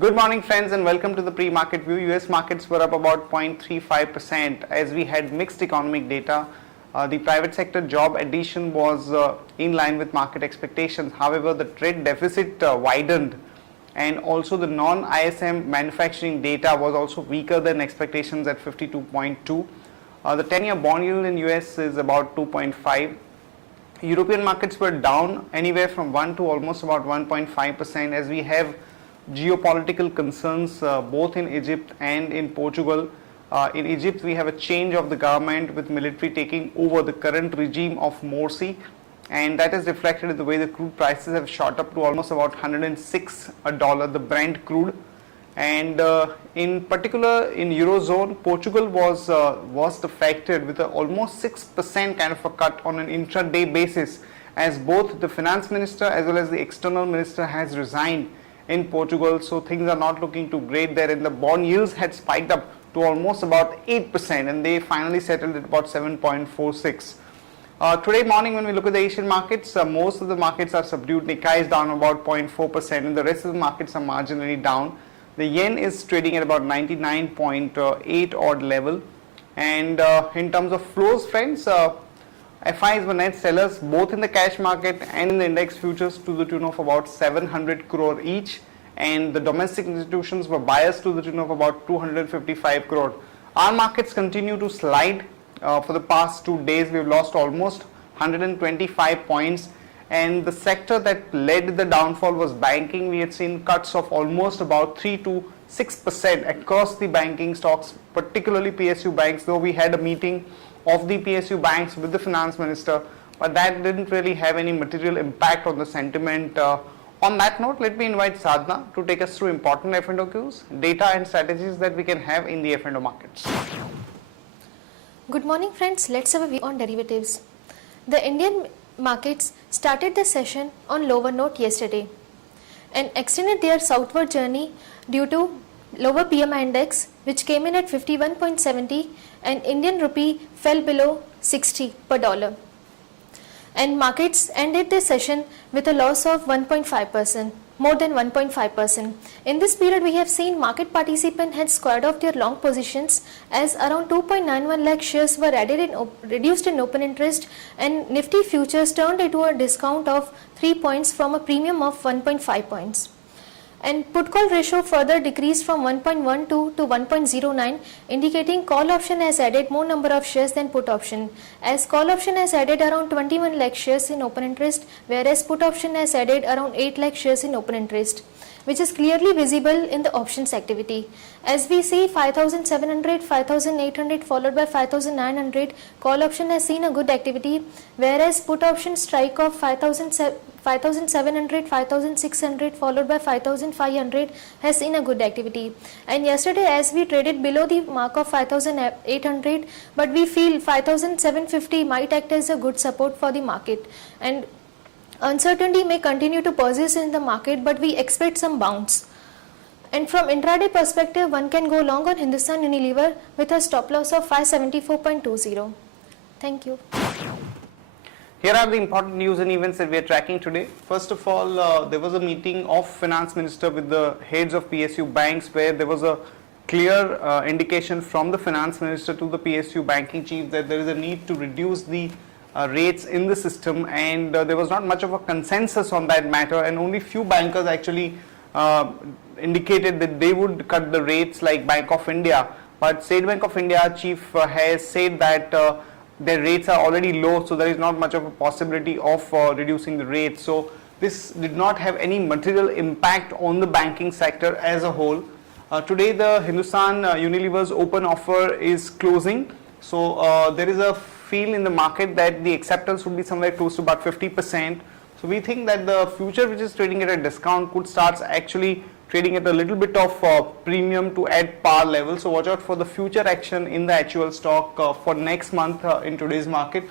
Good morning friends and welcome to the pre-market view. US markets were up about 0.35% as we had mixed economic data. The private sector job addition was in line with market expectations. However, the trade deficit widened and also the non-ISM manufacturing data was also weaker than expectations at 52.2. The 10-year bond yield in US is about 2.5. European markets were down anywhere from 1 to almost about 1.5% as we have geopolitical concerns both in Egypt and in Portugal. In Egypt, we have a change of the government with military taking over the current regime of Morsi, and that is reflected in the way the crude prices have shot up to almost about $106 the Brent crude. And in particular in Eurozone, Portugal was affected with almost 6% kind of a cut on an intraday basis, as both the finance minister as well as the external minister has resigned in Portugal, so things are not looking too great there, and the bond yields had spiked up to almost about 8% and they finally settled at about 7.46. Today morning when we look at the Asian markets, most of the markets are subdued. Nikkei is down about 0.4% and the rest of the markets are marginally down. The yen is trading at about 99.8 odd level, and in terms of flows friends, FIs were net sellers both in the cash market and in the index futures to the tune of about 700 crore each, and the domestic institutions were buyers to the tune of about 255 crore. Our markets continue to slide. For the past 2 days we have lost almost 125 points, and the sector that led the downfall was banking. We had seen cuts of almost about 3 to 6% across the banking stocks, particularly PSU banks, though we had a meeting of the PSU banks with the finance minister, but that didn't really have any material impact on the sentiment. On that note, let me invite Sadhna to take us through important F&O cues, data and strategies that we can have in the F&O markets. Good morning friends, let's have a view on derivatives. The Indian markets started the session on lower note yesterday and extended their southward journey due to lower PMI index, which came in at 51.70, and Indian rupee fell below 60 per dollar. And markets ended the session with a loss of 1.5%, more than 1.5%. In this period, we have seen market participants had squared off their long positions as around 2.91 lakh shares were reduced in open interest, and Nifty futures turned into a discount of 3 points from a premium of 1.5 points. And put call ratio further decreased from 1.12 to 1.09, indicating call option has added more number of shares than put option, as call option has added around 21 lakh shares in open interest, whereas put option has added around 8 lakh shares in open interest, which is clearly visible in the options activity. As we see 5,700, 5,800 followed by 5,900, call option has seen a good activity, whereas put option strike of 5,700, 5,600 followed by 5,500 has seen a good activity. And yesterday as we traded below the mark of 5,800, but we feel 5,750 might act as a good support for the market, and uncertainty may continue to persist in the market, but we expect some bounce. And from intraday perspective, one can go long on Hindustan Unilever with a stop loss of 574.20. Thank you. Here are the important news and events that we are tracking today. First of all, there was a meeting of finance minister with the heads of PSU banks, where there was a clear indication from the finance minister to the PSU banking chief that there is a need to reduce the rates in the system, and there was not much of a consensus on that matter, and only few bankers actually indicated that they would cut the rates, like Bank of India. But State Bank of India chief has said that their rates are already low, so there is not much of a possibility of reducing the rates. So this did not have any material impact on the banking sector as a whole. Today the Hindustan Unilever's open offer is closing, so there is a feel in the market that the acceptance would be somewhere close to about 50%. So we think that the future, which is trading at a discount, could start actually trading at a little bit of premium to at par level. So watch out for the future action in the HUL stock for next month in today's market.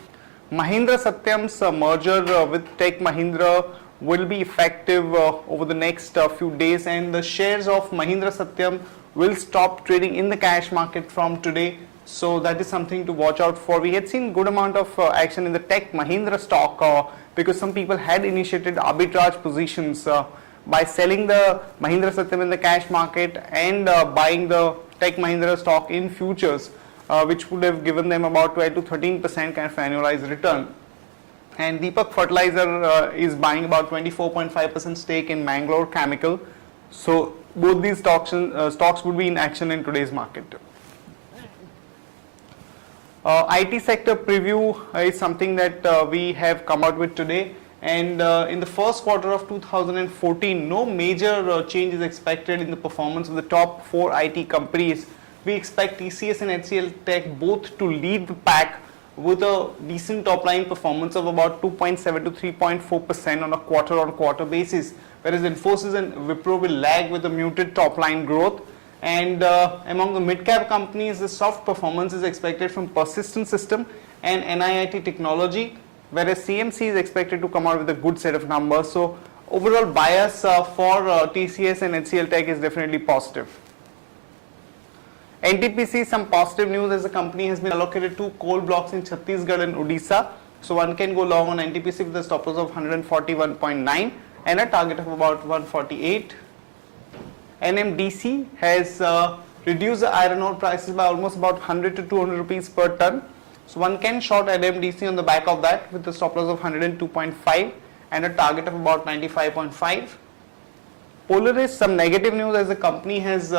Mahindra Satyam's merger with Tech Mahindra will be effective over the next few days, and the shares of Mahindra Satyam will stop trading in the cash market from today. So that is something to watch out for. We had seen good amount of action in the Tech Mahindra stock because some people had initiated arbitrage positions by selling the Mahindra Satyam in the cash market and buying the Tech Mahindra stock in futures, which would have given them about 12 to 13% kind of annualized return. And Deepak Fertilizer is buying about 24.5% stake in Mangalore Chemical. So both these stocks would be in action in today's market. IT sector preview is something that we have come out with today, and in the first quarter of 2014 no major change is expected in the performance of the top 4 IT companies. We expect TCS and HCL Tech both to lead the pack with a decent top line performance of about 2.7 to 3.4% on a quarter basis, whereas Infosys and Wipro will lag with a muted top line growth. And among the mid-cap companies, the soft performance is expected from Persistent System and NIIT Technology, whereas CMC is expected to come out with a good set of numbers. So overall bias for TCS and HCL Tech is definitely positive. NTPC, some positive news as the company has been allocated 2 coal blocks in Chhattisgarh and Odisha. So one can go long on NTPC with a stop loss of 141.9 and a target of about 148. NMDC has reduced the iron ore prices by almost about 100 to 200 rupees per ton. So one can short NMDC on the back of that with a stop loss of 102.5 and a target of about 95.5. Polaris, some negative news as the company has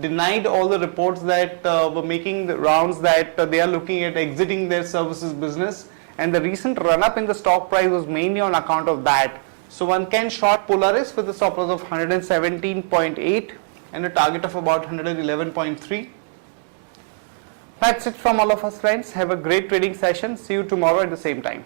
denied all the reports that were making the rounds that they are looking at exiting their services business, and the recent run up in the stock price was mainly on account of that. So one can short Polaris with a stop loss of 117.8 and a target of about 111.3. That's it from all of us, friends. Have a great trading session. See you tomorrow at the same time.